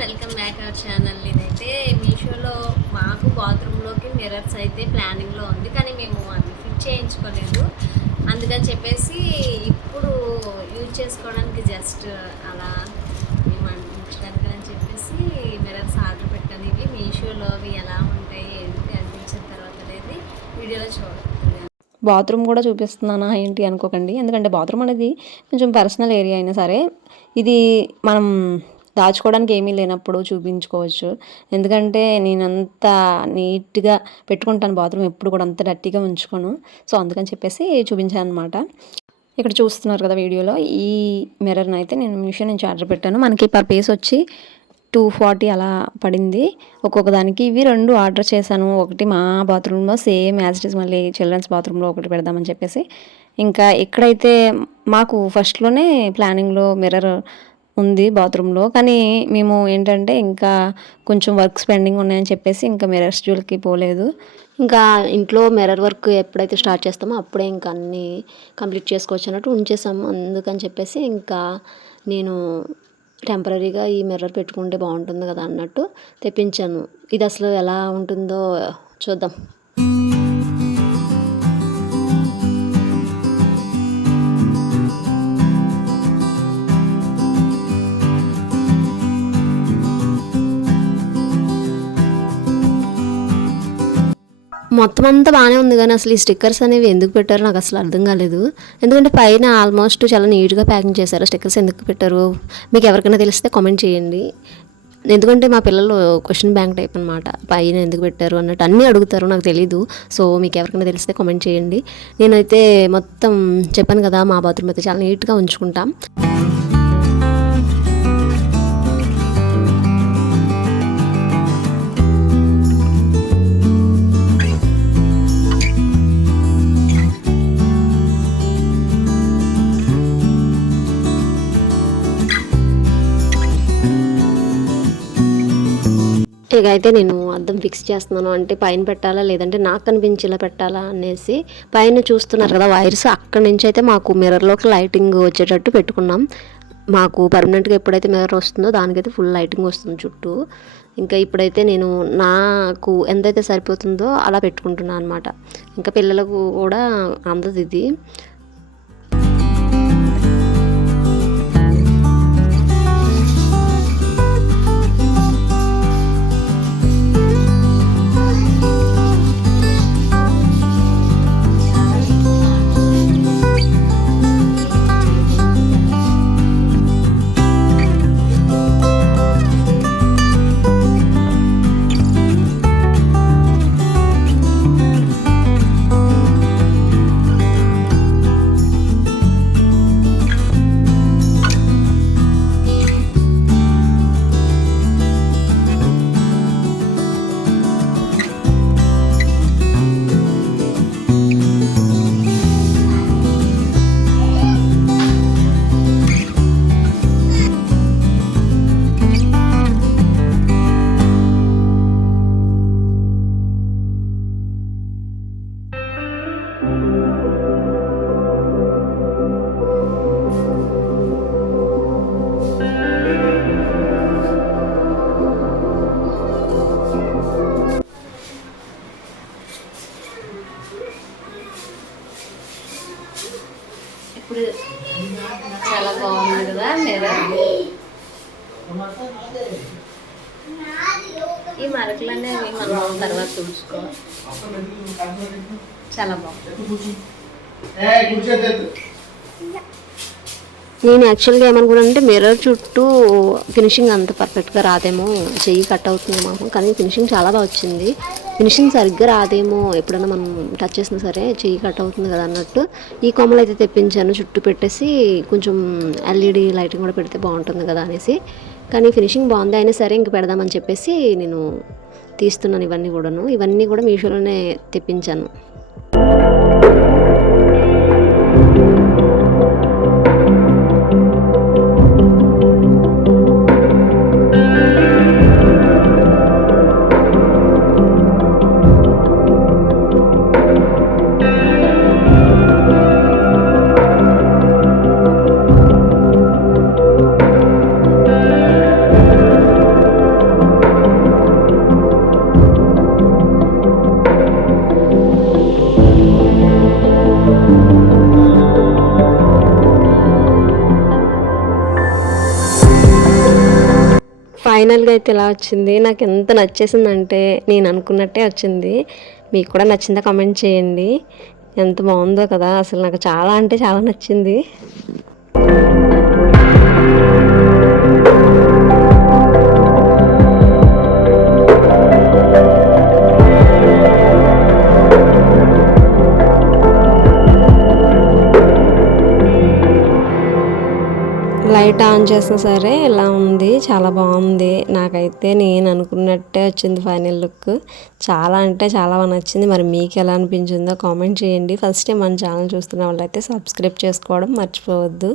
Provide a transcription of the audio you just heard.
Welcome back our channel. ఇదైతే మీషోలో మాకు బాత్రూంలోకి మిర్రర్స్ అయితే ప్లానింగ్లో ఉంది. కానీ మేము అవి ఫిట్ చేయించుకోలేదు. అందుకని చెప్పేసి ఇప్పుడు యూజ్ చేసుకోవడానికి జస్ట్ అలా మేము అనిపించడానికి అని చెప్పేసి మిర్రర్స్ ఆర్డర్ పెట్టాను ఇవి మీషోలో అవి ఎలా ఉంటాయి ఏంటి అందించిన తర్వాత అనేది వీడియోలో చూడాలి బాత్రూమ్ కూడా చూపిస్తున్నానా ఏంటి అనుకోకండి. ఎందుకంటే బాత్రూమ్ అనేది కొంచెం పర్సనల్ ఏరియా అయినా సరే ఇది మనం దాచుకోవడానికి ఏమీ లేనప్పుడు చూపించుకోవచ్చు. ఎందుకంటే నేను అంత నీట్గా పెట్టుకుంటాను బాత్రూమ్ ఎప్పుడు కూడా అంత డర్టీగా ఉంచుకోను. సో అందుకని చెప్పేసి చూపించాను అనమాట ఇక్కడ చూస్తున్నారు కదా వీడియోలో ఈ మిర్రర్ని అయితే నేను మీషో నుంచి ఆర్డర్ పెట్టాను. మనకి పర్ పీస్ వచ్చి టూ ఫార్టీ అలా పడింది. ఒక్కొక్క దానికి ఇవి రెండు ఆర్డర్ చేశాను. ఒకటి మా బాత్రూంలో సేమ్ యాజ్ ఇట్ ఇస్ మళ్ళీ చిల్డ్రన్స్ బాత్రూంలో ఒకటి పెడదామని చెప్పేసి. ఇంకా ఇక్కడైతే మాకు ఫస్ట్లోనే ప్లానింగ్లో మిర్రర్ ఉంది బాత్రూంలో. కానీ మేము ఏంటంటే ఇంకా కొంచెం వర్క్స్ పెండింగ్ ఉన్నాయని చెప్పేసి ఇంకా మిర్రర్స్ జూలకి పోలేదు. ఇంకా ఇంట్లో మిర్రర్ వర్క్ ఎప్పుడైతే స్టార్ట్ చేస్తామో అప్పుడే ఇంకా అన్నీ కంప్లీట్ చేసుకోవచ్చు అన్నట్టు ఉంచేసాము. అందుకని చెప్పేసి ఇంకా నేను టెంపరీగా ఈ మిర్రర్ పెట్టుకుంటే బాగుంటుంది కదా అన్నట్టు తెప్పించాను. ఇది అసలు ఎలా ఉంటుందో చూద్దాం. మొత్తం అంతా బాగానే ఉంది కానీ అసలు ఈ స్టిక్కర్స్ అనేవి ఎందుకు పెట్టారో నాకు అసలు అర్థం కాలేదు. ఎందుకంటే పైన ఆల్మోస్ట్ చాలా నీట్గా ప్యాకింగ్ చేశారు. స్టిక్కర్స్ ఎందుకు పెట్టారు? మీకు ఎవరికైనా తెలిస్తే కామెంట్ చేయండి. ఎందుకంటే మా పిల్లలు క్వశ్చన్ బ్యాంక్ టైప్ అనమాట పైన ఎందుకు పెట్టారు అన్నట్టు అన్నీ అడుగుతారు నాకు తెలీదు. సో మీకు ఎవరికైనా తెలిస్తే కామెంట్ చేయండి. నేనైతే మొత్తం చెప్పాను కదా మా బాత్రూమ్ అయితే చాలా నీట్గా ఉంచుకుంటాం. ఇక అయితే నేను అద్దం ఫిక్స్ చేస్తున్నాను. అంటే పైన పెట్టాలా లేదంటే నాకు కనిపించేలా పెట్టాలా అనేసి పైన చూస్తున్నారు కదా వైర్స్. అక్కడి నుంచి అయితే మాకు మిర్రర్లోకి లైటింగ్ వచ్చేటట్టు పెట్టుకున్నాం. మాకు పర్మనెంట్గా ఎప్పుడైతే మిర్రర్ వస్తుందో దానికైతే ఫుల్ లైటింగ్ వస్తుంది చుట్టూ. ఇంకా ఇప్పుడైతే నేను నాకు ఎంతైతే సరిపోతుందో అలా పెట్టుకుంటున్నాను అనమాట ఇంకా పిల్లలకు కూడా అందదు ఇది. ఇప్పుడు చాలా బాగుంది కదా మిర్రర్ ఈ మరకలనే మనం తర్వాత తుడుచుకోవాలి చాలా బాగుంది. నేను యాక్చువల్గా ఏమనుకున్నానంటే మిర్రర్ చుట్టూ ఫినిషింగ్ అంత పర్ఫెక్ట్గా రాదేమో చెయ్యి కట్ అవుతుందేమో కానీ ఫినిషింగ్ చాలా బాగా వచ్చింది. ఫినిషింగ్ సరిగ్గా రాదేమో ఎప్పుడైనా మనం టచ్ చేసినా సరే చెయ్యి కట్ అవుతుంది కదా అన్నట్టు. ఈ కొమ్మలు అయితే తెప్పించాను చుట్టూ పెట్టేసి కొంచెం ఎల్ఈడి లైటింగ్ కూడా పెడితే బాగుంటుంది కదా అనేసి. కానీ ఫినిషింగ్ బాగుంది అయినా సరే ఇంక పెడదామని చెప్పేసి నేను తీస్తున్నాను ఇవన్నీ కూడాను. ఇవన్నీ కూడా మీషోలోనే తెప్పించాను. ఫైనల్గా అయితే ఇలా వచ్చింది? నాకు ఎంత నచ్చేసిందంటే నేను అనుకున్నట్టే వచ్చింది. మీకు కూడా నచ్చిందా కామెంట్ చేయండి. ఎంత బాగుందో కదా. అసలు నాకు చాలా అంటే చాలా నచ్చింది. లైట్ ఆన్ చేసినా సరే ఇలా ఉంది చాలా బాగుంది. నాకైతే నేను అనుకున్నట్టే వచ్చింది ఫైనల్ లుక్. చాలా అంటే చాలా బాగా నచ్చింది. మరి మీకు ఎలా అనిపించిందో కామెంట్ చేయండి. ఫస్ట్ టైం మన ఛానల్ చూస్తున్న వాళ్ళైతే సబ్స్క్రైబ్ చేసుకోవడం మర్చిపోవద్దు.